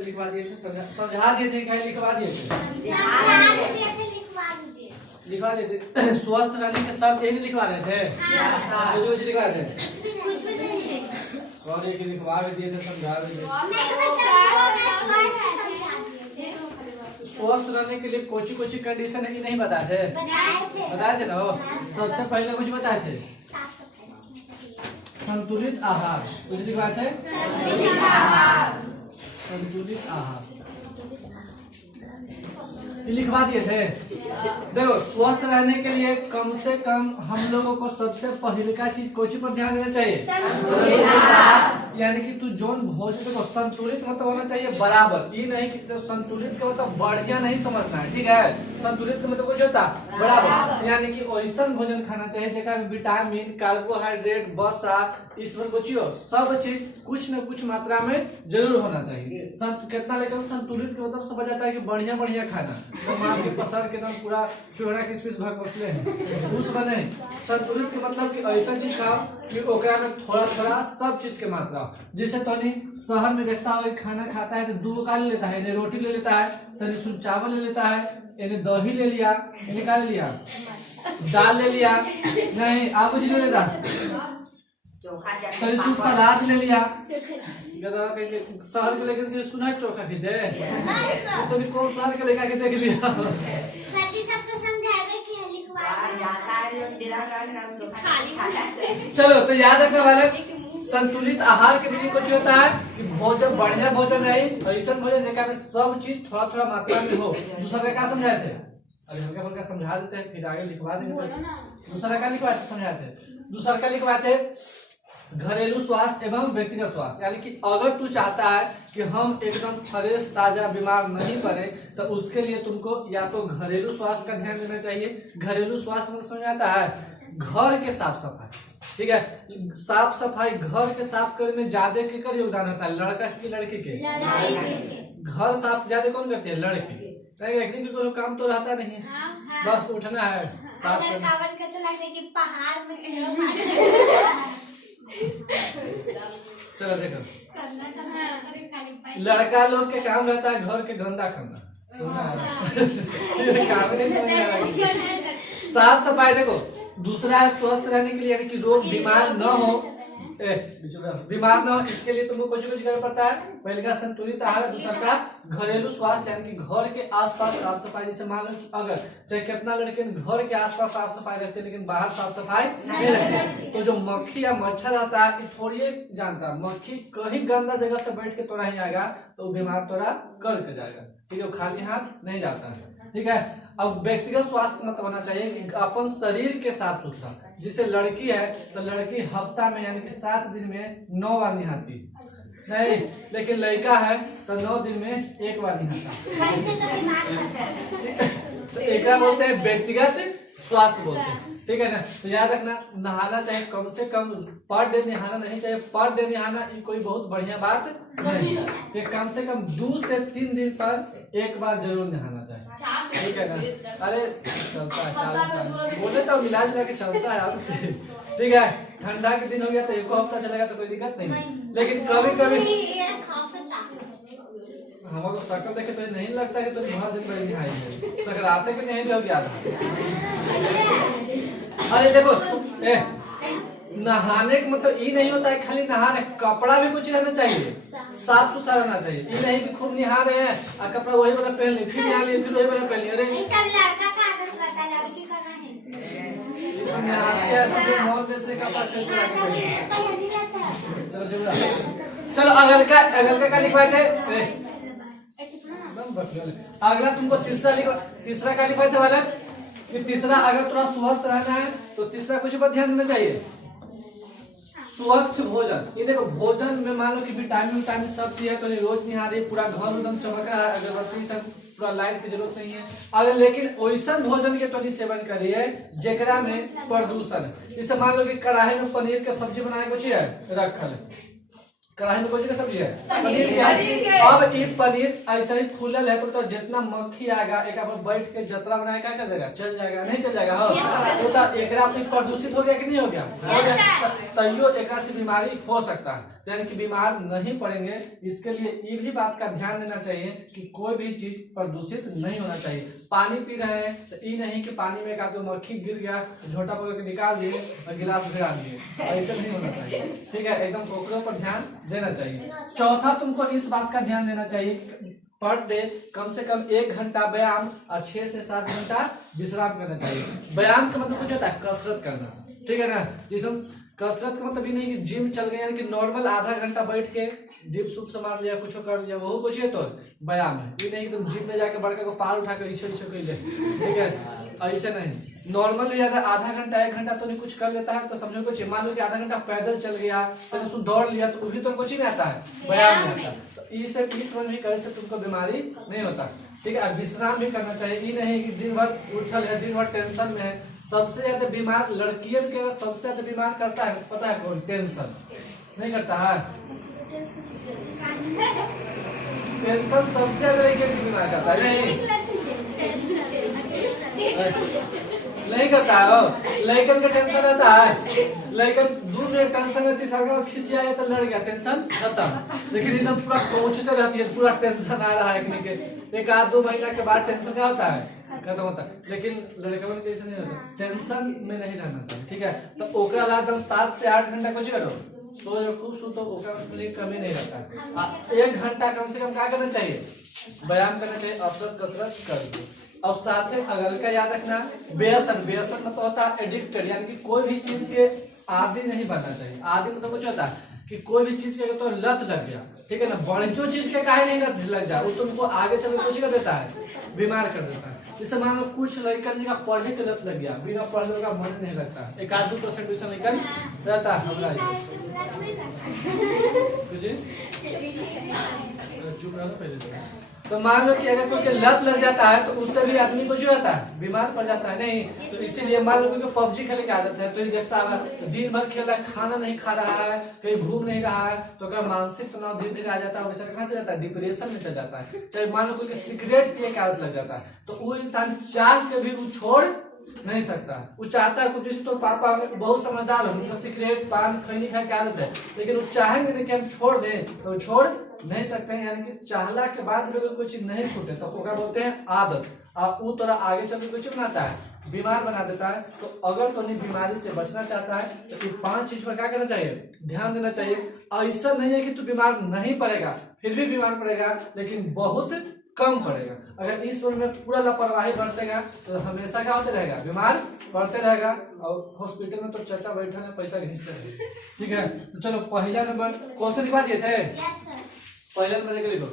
लिखवा दिए थे, समझा दिए थे, क्या लिखवा दिए थे? लिखवा दिए थे। स्वस्थ रहने के शर्त यही लिखवा रहे थे? कुछ लिखवा रहे थे और एक लिखवा भी दिए थे, समझा भी दिए। स्वस्थ रहने के लिए कोची कोची कंडीशन है कि नहीं बताए थे? बताए थे ना। सबसे पहले कुछ बताए थे, संतुलित आहार। कुछ लिखवाए थे? संतुलित आहार लिखवा दिए थे। देखो, स्वस्थ रहने के लिए कम से कम हम लोगों को सबसे पहले का चीज कोची पर ध्यान देना चाहिए? यानी कि तू जोन भोजन को संतुलित मतलब होना चाहिए बराबर। ये नहीं कि तो संतुलित का मतलब बढ़िया नहीं समझना है, ठीक है? संतुलित का मतलब कुछ होता बराबर, यानी कि ऐसा भोजन खाना चाहिए जगह में विटामिन, कार्बोहाइड्रेट, वसा, ईश्वर को सब चीज कुछ न कुछ मात्रा में जरूर होना चाहिए। कितना लेकर संतुलित का मतलब समझ आता है कि बढ़िया बढ़िया खाना, मार के पसर के एकदम पूरा चोरा किसमिस भाग बसले हैं उस बने। संतुलित के मतलब कि ऐसा चीज खाओ कि ओकरा में थोड़ा थोड़ा सब चीज के मात्रा। जैसे तनी शहर में देखता हो खाना खाता है तो 2 का ले लेता है, इन्हें रोटी ले लेता है, तनी सुन चावल ले लेता है, इन्हें दही ले लिया, इन्हें क्या ले लिया, दाल ले लिया, नहीं आप कुछ ले लेता, तनी सुन सलाद ले लिया। शहर के लेकर सुना है चोखा भी दे तो कौन शहर के लेकर के देख लिया। चलो तो याद रखने वाले, संतुलित आहार के लिए कुछ होता है कि भोजन बढ़िया भोजन है, ऐसा भोजन जगह में सब चीज थोड़ा थोड़ा मात्रा में हो। दूसरा का क्या समझाए थे? अरे हल्का फुल्का समझा देते हैं, फिर आगे लिखवा देंगे। दूसरा का लिखवाए थे, समझाए थे। दूसरा का लिखवाए थे घरेलू स्वास्थ्य एवं व्यक्तिगत स्वास्थ्य। यानी कि अगर तू चाहता है कि हम एकदम फ्रेश ताजा बीमार नहीं पड़े तो उसके लिए तुमको या तो घरेलू स्वास्थ्य का ध्यान देना चाहिए। घरेलू स्वास्थ्य में समझ आता है घर के साफ सफाई, ठीक है? साफ सफाई घर के साफ करने में ज्यादा केकर योगदान होता है? लड़का की लड़की के? घर साफ ज्यादा कौन करते हैं? लड़की। नहीं कोई काम तो रहता नहीं है, बस उठना है साफ करना। चलो देखो, लड़का लोग के काम रहता है घर के गंदा करना, काम नहीं समझ आ रहा। साफ सफाई देखो। दूसरा है स्वस्थ रहने के लिए, यानी कि रोग बीमार न हो, बीमार न हो, इसके लिए तुमको कुछ कुछ करना पड़ता है। पहले का संतुलित आहार, दूसरा का घरेलू स्वास्थ्य यानी कि घर के आसपास साफ सफाई। जैसे मान लो कि अगर चाहे कितना लड़के घर के आसपास साफ सफाई रहते हैं लेकिन बाहर साफ सफाई नहीं रहती, तो जो मक्खी या मच्छर रहता है थोड़ी जानता है, मक्खी कहीं गंदा जगह से बैठ के तोड़ा ही आएगा तो बीमार तोड़ा कर जाएगा, ठीक है? खाली हाथ नहीं जाता है, ठीक है? अब व्यक्तिगत स्वास्थ्य मतलब होना चाहिए कि अपन शरीर के साफ सुथरा। जैसे लड़की है तो लड़की हफ्ता में यानी कि 7 दिन में 9 बार नहाती नहीं, लेकिन लड़का है तो 9 दिन में 1 बार नहाता। तो एक बोलते हैं व्यक्तिगत स्वास्थ्य बोलते हैं, ठीक है ना? तो याद रखना, नहाना चाहिए कम से कम पर डे नहाना नहीं चाहिए। पर डे नहाना कोई बहुत बढ़िया बात नहीं है, ये कम से कम 2 से 3 दिन पर 1 बार जरूर नहाना चाहिए, ठीक है ना? अरे चलता है, बोले तो मिला जुला के चलता है आपसे, ठीक है? ठंडा के दिन हो गया तो 1 हफ्ता चलेगा तो कोई दिक्कत नहीं, लेकिन कभी कभी हमारे को शक्ल देखे तो नहीं लगता कि तुम बहुत दिन बड़ी नहाई है, सकराते के नहीं लोग याद। अरे देखो, नहाने का मतलब ये नहीं होता है खाली नहाने, कपड़ा भी कुछ रहना चाहिए, साफ सुथरा रहना चाहिए। ये नहीं कि खूब नहा रहे हैं और कपड़ा वही वाला पहन ले, फिर नहा लिए, फिर वही वाला पहन लिए। अरे चलो अगल का लिखवाए थे। अगला तुमको तीसरा का लिखवाए थे वाला कि तीसरा अगर थोड़ा स्वस्थ रहना है तो तीसरा कुछ पर ध्यान देना चाहिए, स्वच्छ भोजन। ये देखो, भोजन में मान लो कि विटामिन सब चीज है तो रोज नहा रही, पूरा घर एकदम चमक रहा है, अगरबत्ती सब पूरा लाइट की जरूरत नहीं है। अगर लेकिन वैसा भोजन के तो सेवन करिए जेकरा में प्रदूषण है। जैसे मान लो कि कढ़ाई में पनीर के सब्जी बनाए कुछ है रखल, कढ़ाई में कौन सी का सब्जी है? पनीर की है। अब ये पनीर ऐसा ही खुलल है तो जितना मक्खी आएगा एक पर बैठ के जतरा बनाए क्या कर देगा? चल जाएगा नहीं चल जाएगा? हाँ तो एकरा अपनी प्रदूषित हो गया कि नहीं हो गया? हो गया। तैयो एकरा से बीमारी हो सकता है, यानी कि बीमार नहीं पड़ेंगे। इसके लिए ये भी बात का ध्यान देना चाहिए कि कोई भी चीज प्रदूषित नहीं होना चाहिए। पानी पी रहे हैं तो ये नहीं कि पानी में एक मक्खी गिर गया झोटा पकड़ के निकाल दिए और गिलास गिरा दिए, ऐसे नहीं होना चाहिए। ठीक है, एकदम ओकरों पर ध्यान देना चाहिए। चौथा, तुमको इस बात का ध्यान देना चाहिए पर डे कम से कम 1 घंटा व्यायाम और 6 से 7 घंटा विश्राम करना चाहिए। व्यायाम का मतलब कुछ होता है कसरत करना, ठीक है ना। जैसे कसरत का मतलब ये नहीं कि जिम चल गए, यानी कि नॉर्मल आधा घंटा बैठ के डिप सुप से मार लिया, कुछ कर लिया, वो कुछ है तो व्यायाम है। ये नहीं कि तुम जिम में जाके बड़का को पार उठा के ऐसे कर ले, ठीक है, ऐसे नहीं। नॉर्मल ज्यादा आधा घंटा 1 घंटा तो नहीं कुछ कर लेता है तो समझो कुछ। मान लो कि आधा घंटा पैदल चल गया तो उसको दौड़ लिया तो वो भी तो कुछ ही रहता है, व्यायाम नहीं आता। तो इस भी करने से तुमको बीमारी नहीं होता, ठीक है। विश्राम भी करना चाहिए, ये नहीं कि दिन भर उठल है, दिन भर टेंशन में है। सबसे ज्यादा बीमार लड़कियों के सबसे ज्यादा बीमार करता है पता है कौन? टेंशन। नहीं करता है? टेंशन सबसे ज्यादा लड़कियों को बीमार करता है। नहीं करता है हो, लड़कन का टेंशन रहता है। लड़कन दूर में टेंशन रहती है, खिसिया गया तो लड़ गया, टेंशन खत्म। लेकिन एकदम पूरा पहुंचते रहती है, पूरा टेंशन आ रहा है कि एक आध 2 महीना के बाद टेंशन क्या होता है? खत्म होता है। लेकिन लड़का में टेंशन नहीं होता, टेंशन में नहीं रहना चाहिए, ठीक है। तो ओकरा ला एकदम 7 से 8 घंटा कुछ करो, सो जो खूब सो तो ओकरा में कमी नहीं रहता है। 1 घंटा कम से कम क्या करना चाहिए? व्यायाम करना चाहिए, कसरत कर। और साथ में अगर का याद रखना, व्यसन मतलब होता है एडिक्टेड, यानी कि कोई भी चीज के आदी नहीं बनना चाहिए। आदी मतलब कुछ होता है कि कोई भी चीज के तो लत लग गया, ठीक है ना। बड़े जो चीज के काहे नहीं लत लग जाए, वो तुमको आगे चल के कुछ कर देता है, बीमार कर देता है। जैसे मान लो कुछ लड़कन का पढ़ने के लत लग गया, बिना पढ़ने का मन नहीं लगता, 1-2% ट्यूशन लड़कन रहता है हमारा। चुप रहो पहले। तो मान लो कि अगर कोई के लत लग जाता है तो उससे भी आदमी को जो होता है बीमार पड़ जाता है। नहीं तो इसीलिए मान लो कि पबजी खेलने की आदत है तो ये देखता है दिन भर खेल रहा है, खाना नहीं खा रहा है, कहीं घूम नहीं रहा है, तो अगर मानसिक तनाव धीरे धीरे आ जाता है, बेचारा कहाँ चल जाता है? डिप्रेशन में चल जाता है। चाहे मान लो कोई सिगरेट पिए की आदत लग जाता है तो वो इंसान चाह के भी वो छोड़ नहीं सकता। वो चाहता है कुछ, जैसे तो पापा बहुत समझदार है, उनका सिगरेट पान खैनी खा की आदत है, लेकिन वो चाहेंगे नहीं कि हम छोड़ दें तो छोड़ नहीं सकते हैं। यानी कि चाहला के बाद भी अगर कोई चीज नहीं छूटे तो ओकरा बोलते हैं आदत। वो थोड़ा आगे चल के कुछ बनाता है, बीमार बना देता है। तो अगर तो बीमारी से बचना चाहता है तो 5 चीज पर क्या करना चाहिए? ध्यान देना चाहिए। ऐसा नहीं है कि तू बीमार नहीं पड़ेगा, फिर भी बीमार पड़ेगा लेकिन बहुत कम पड़ेगा। अगर इस उम्र में पूरा लापरवाही बरतेगा तो हमेशा क्या होते रहेगा? बीमार पड़ते रहेगा। और हॉस्पिटल में तो चचा बैठे हैं पैसा घिंचते रहे, ठीक है। तो चलो पहला नंबर क्वेश्चन लिखवा दिए थे, पहला नंबर लिखो।